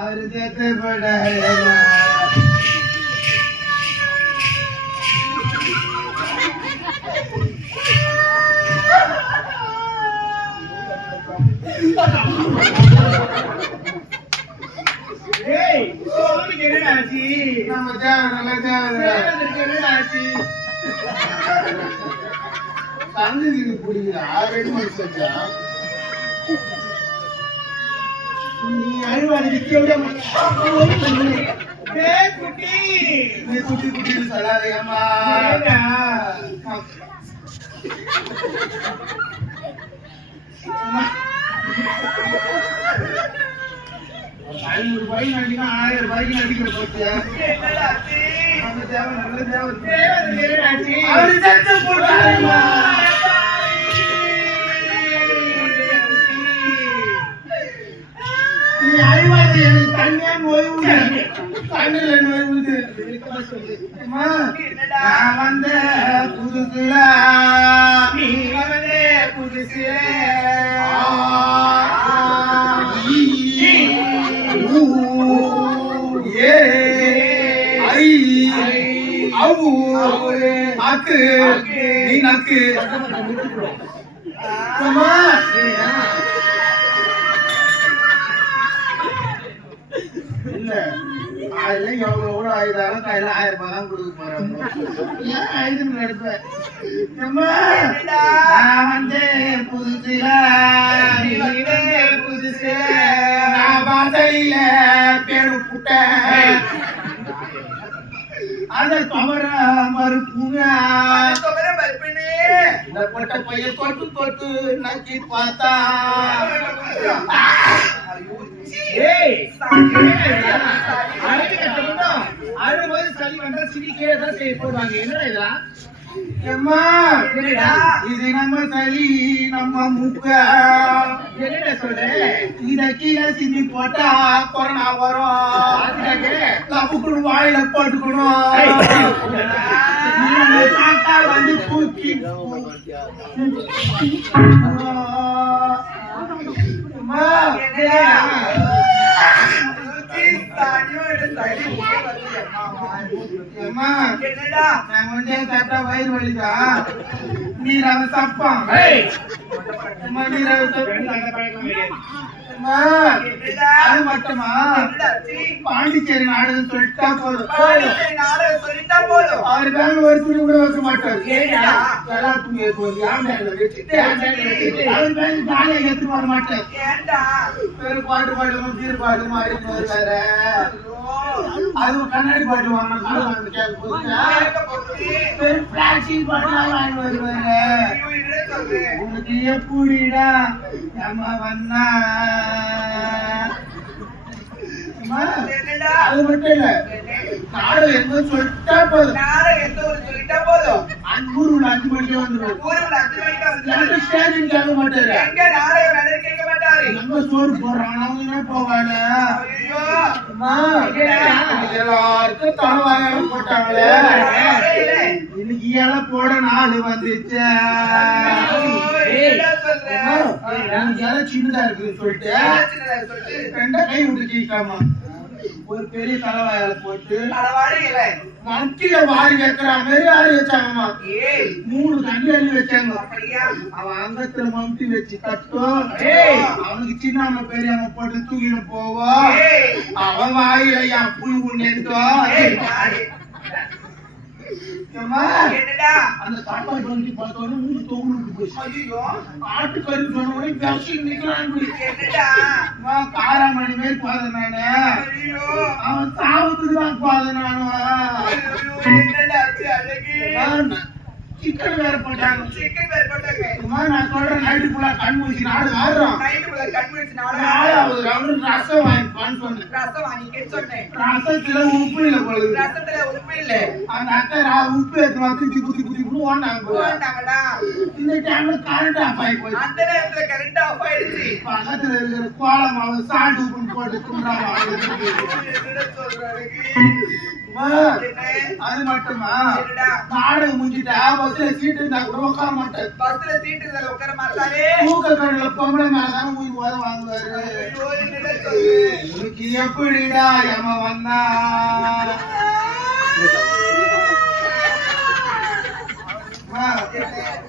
அவரு தேவைப்பட நம்ம தங்குதிக்கு பிடிக்குதா ரெண்டு மனுஷா நீ அழுவாடி குட்டி குட்டி சொல்லாதேம்மா ₹500 நடிக்கா ₹1000 நடிக்கிற போச்சு நீ அழிவாதி எனக்கு தனியா நோய் உண்டு தண்ணில நோய் உண்டு நான் வந்த புதுசுல நீ வந்த புதுசுல ஆக்கு நீ நாக்கு இல்ல அதெல்லாம் எவ்வளவு ஆயிரம் கையில ₹1000 தான் கொடுக்க போறாங்க ஏன் 5 எடுப்பேன் நான் வந்து புதுசுல நான் வாசலில பேரு புட்ட அத கவர மறுப்புங்க இந்த பொட்ட பைய தொட்டு தொட்டு நக்கி பார்த்தா அழும்போது சளி வந்தா சிரிக்கே தான் செய்ய போடுவாங்க என்ன இதெல்லாம் இது நம்ம சளி நம்ம மூக்க என்ன சொல்ற இத கீழே சிந்தி போட்டா கொரோனா வரும் நமக்கு வாயில போட்டுக்கணும் வந்து பூச்சி வயிறு வலிதா நீர் அவன் சப்பான் அது மட்டுமா பாண்டிச்சேரி நாடகம் சொல்லிட்டா போதும் அவரு பேங்க் ஒரு துணி கூட வைக்க மாட்டாரு அவர் பேங்க் ஜாலியா எடுத்துட்டு வர மாட்டாரு பெரும் பாட்டு பாட்டு தீர் பாட்டு மாதிரி வருவாரு அது கண்ணாடி பாட்டு வாங்கினா பெரும் பிளாஸ்டிக் பாட்டு வாங்கி வருவாரு உனக்கு எப்படிடா நம்ம வந்தா அது மட்டும் இல்ல நாடகம் எந்த சொல்லிட்டா போதும் 5 மணிக்கே வந்துருவாரு ஸ்டேஜின் கேட்க மாட்டாரு நம்ம சோறு போடுறாங்க அவங்க போவாங்க எல்லாருக்கும் தலைவாயம் போட்டாங்களே இன்னைக்கு இலை போட நாள் வந்துச்சு இலை சின்னதா இருக்குன்னு சொல்லிட்டு ரெண்டா கை விட்டு கேட்காமா ஒரு பெரிய தலைவாயால போட்டு மட்டில வாரி வைக்கிற மாதிரி வாரி வச்சாங்கம்மா 3 தண்ணி அள்ளி வச்சாங்க அவன் அங்கத்துல மம்டி வச்சு கட்டும் அவனுக்கு சின்ன பெரியம்மா போட்டு தூக்கிட்டு போவோம் அவன் வாயில என் புல் புண்ணு அந்த சாப்பாடு வந்து பார்த்தோன்னு மூணு தொகுலுக்கு போய் ஆட்டுக்கறி சொன்ன பேசி நிக்கிறான் காராமணி மாரி பாத நானு அவன் சாவத்துக்கு தான் பாத நானு சிக்கன் வேற போட்டாங்க. சிக்கன் வேற போட்டாங்க. இந்த மாதிரி நான் சொல்றேன், நைட்டு ஃபுல்லா கண் முழிச்சு நாடகம் ஆடுறோம். நைட்டு ஃபுல்லா கண் முழிச்சு நாடகம் நாலாவது ரவுண்டு ரசம் வாங்கிப்பான்னு சொன்னேன். ரசம் வாங்கிக்கேன்னு சொன்னேன். ரசத்துல உப்பு இல்லை போல. ரசத்துல உப்பு இல்ல. அந்த அக்கா உப்பு எடுத்து வந்து குத்தி குத்தி குத்தி ஓண்டாங்கடா. இந்த டைம்ல கரண்ட் ஆஃப் ஆகி போச்சு. அந்த நேரத்துல கரண்ட் ஆஃப் ஆயிடுச்சு. பக்கத்துல இருக்கிற கோலம் மாவு சால்ட் உப்புன்னு போட்டு கும்பிடாம அது மட்டுமா நாடகம் முடிஞ்சுட்டா பஸ்ல சீட்டு இருந்தா கூட உட்கார மாட்டேன். பஸ்ல சீட்டு இருந்தா உட்கார மாட்டாரு. மூக்க கடையில பொம்பளை மேலதான் உயிர் உதவ வாங்குவாரு. உனக்கு எப்படிடா எம வந்தா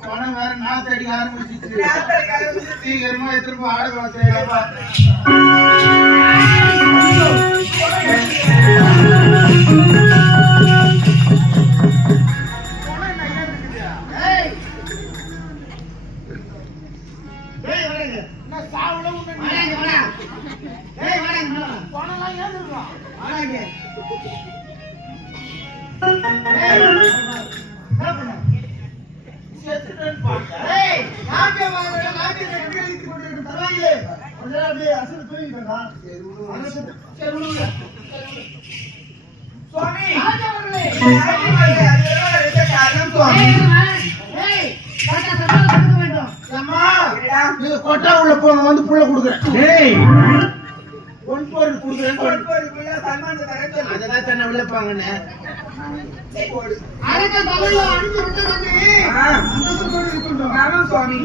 பணம் வேற நாத்தடிக்க ஆரம்பிச்சிச்சு. சீக்கிரமா திரும்ப ஆடுகளம் செய்யலாமா? கொட்டா உள்ள போங்க வந்து புள்ள கொடுக்குறேன். ஒன்பது கொடுக்குறேன். அதெல்லாம் தன்னை விளைப்பாங்கன்னு சுவாமி